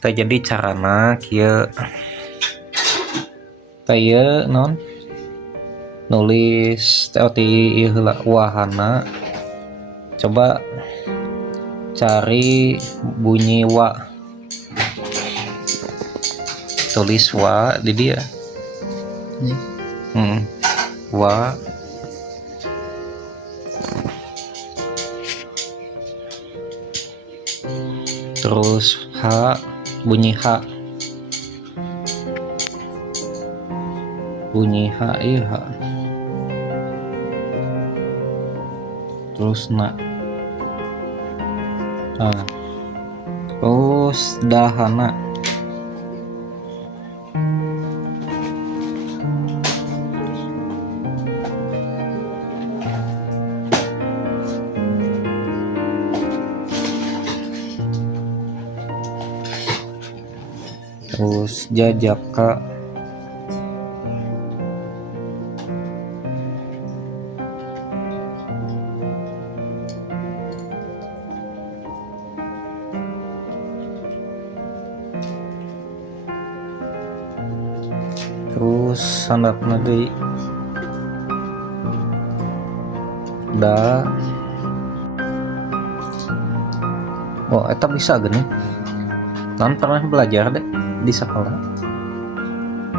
Tah jadi carana kieu teu non nulis ti ieu heula wahana, coba cari bunyi wa, tulis wa di dia. Wa terus h, bunyi h, iya h, terus na, terus dahana, terus jajaka, terus sandapna deui da. Oh eta bisa gini, non pernah belajar deh di sekolah.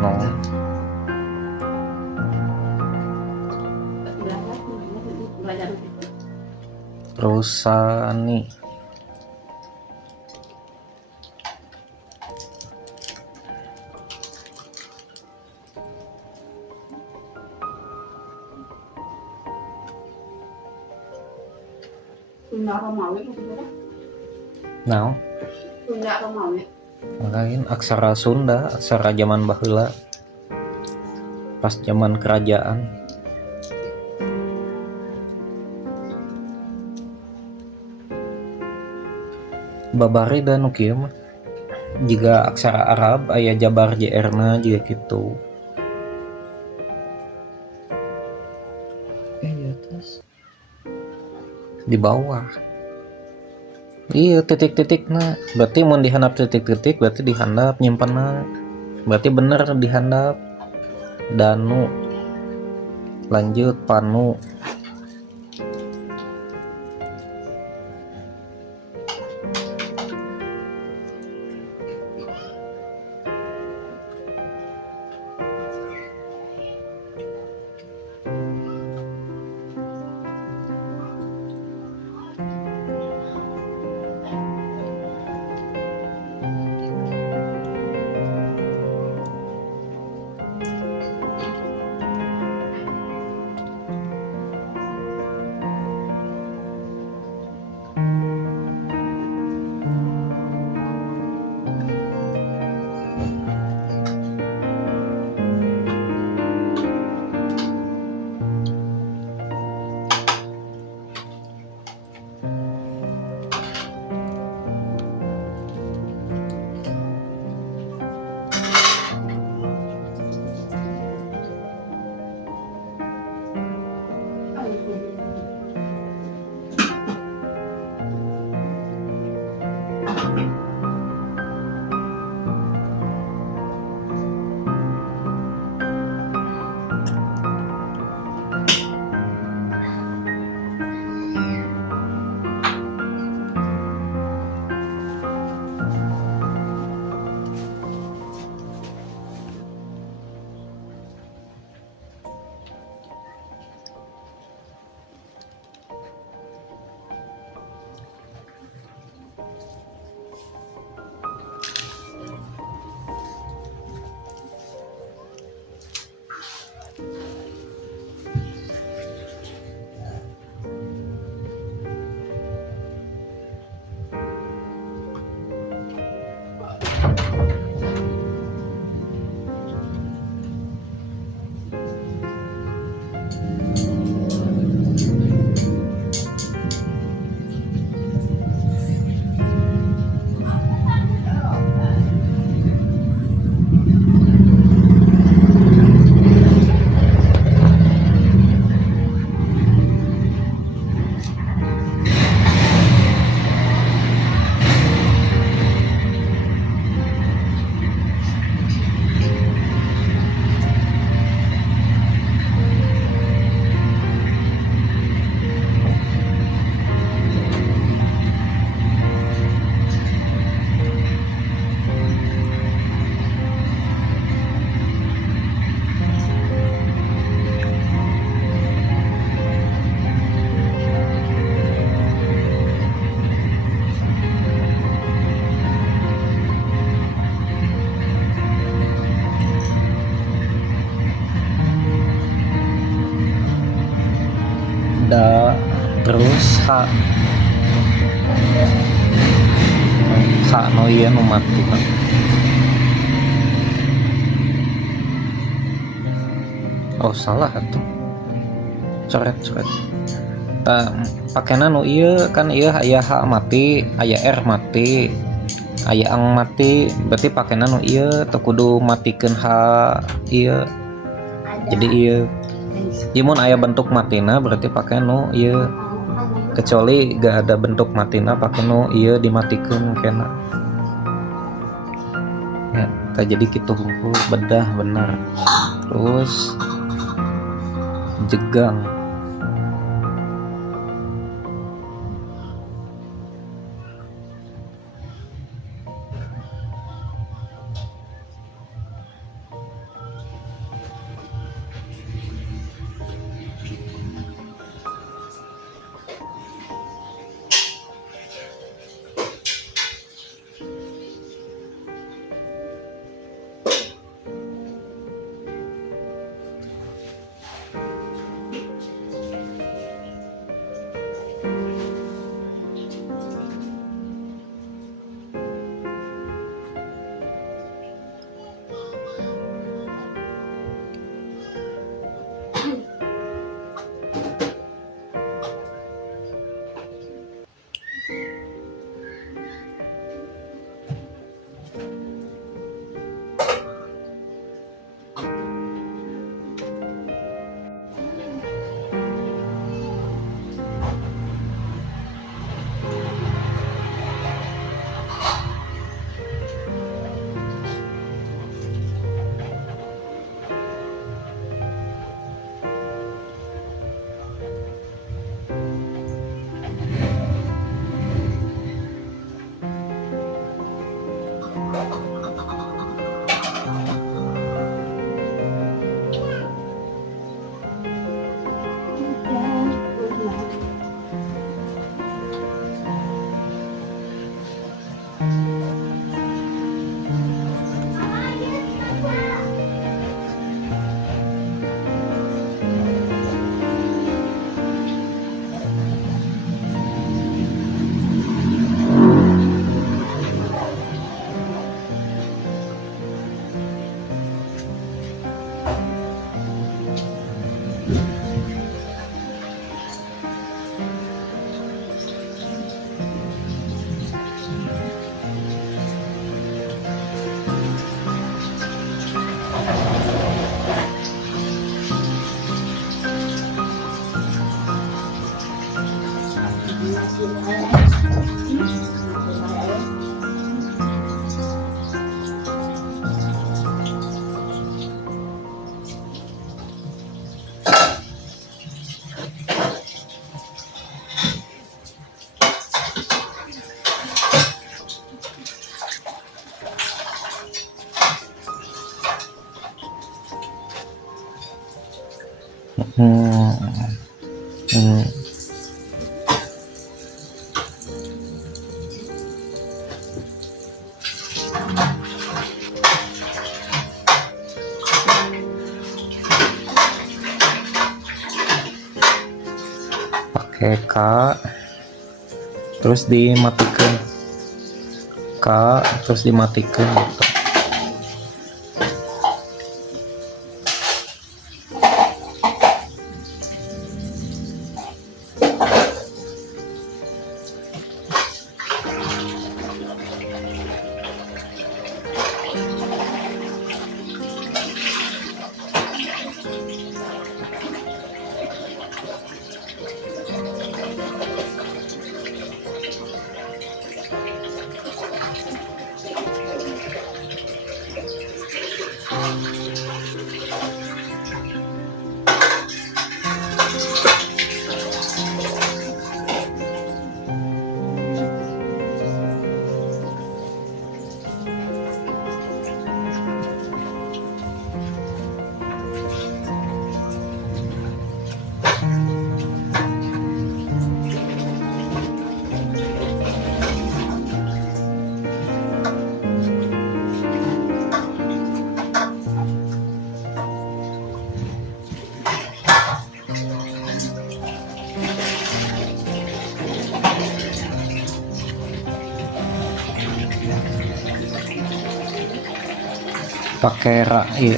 No. Terus sani, nah lain aksara Sunda, aksara zaman baheula pas zaman kerajaan. Babari dan nu kieu mah jiga aksara Arab aya jabar JR na juga gitu. Atas di bawah iya titik-titikna, berarti mun dihandap titik-titik berarti dihandap nyimpenna, berarti bener dihandap. Danu lanjut panu, sa no ieu nu mati na. Oh salah atuh. Coret pakena nu ieu kan ieu aya H mati, aya R mati, aya ang mati, berarti pakena nu ieu teu kudu matikeun H ieu. Jadi ieu mun aya bentuk matina berarti pake nu ieu, kecuali gak ada bentuk matina pake nu ieu dimatikeun kena. Ya, jadi kitu hungkul bedah benar. Terus jegang. Pakai K terus dimatikan, K terus dimatikan gitu. pakai rak ya,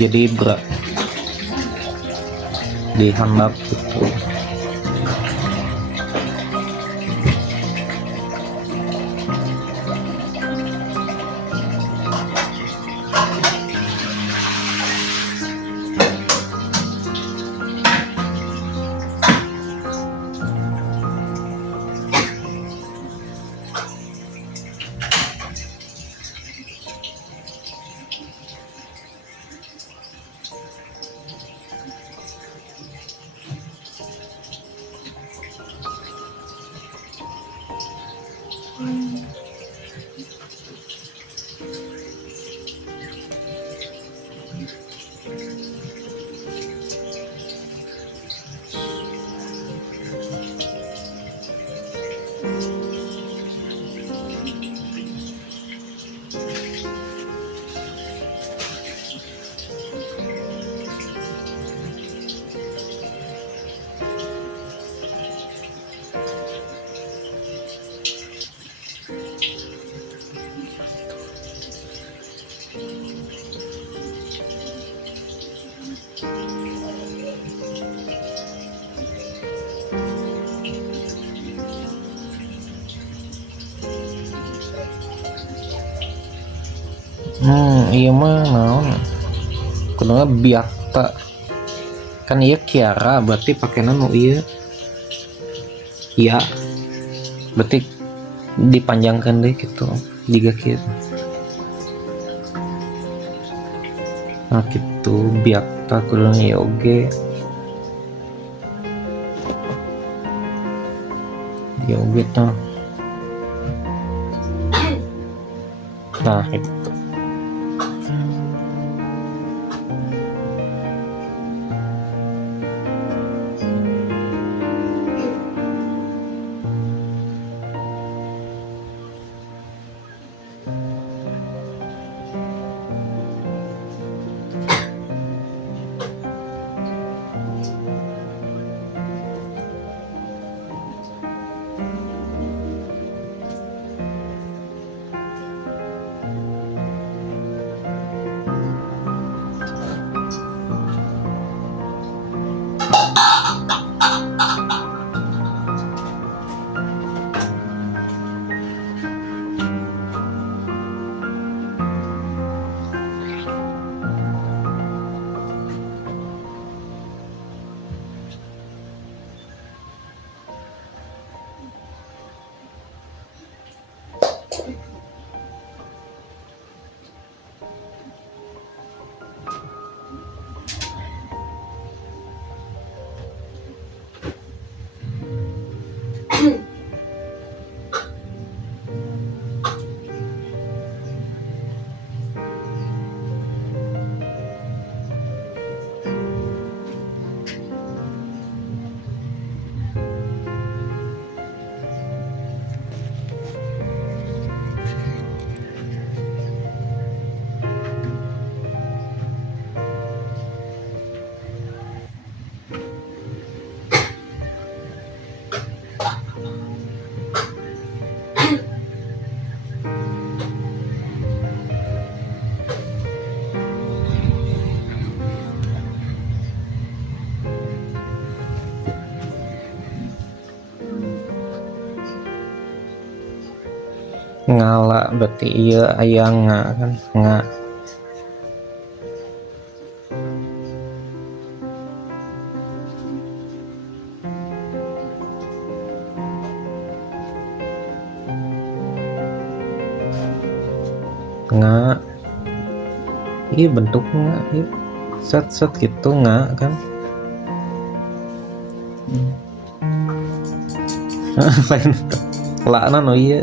jadi berat dihandap gitu. Iya mah naon kudu biak tak kan iya Kiara berarti pakai nanu iya berarti dipanjangkan deh gitu jika gitu. Nah gitu biak tak kudu iya oge tuh. Nah itu ngala berarti iya aya nga kan nga iya bentuknya iya set gitu nga kan. Lain lana no iya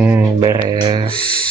Beres.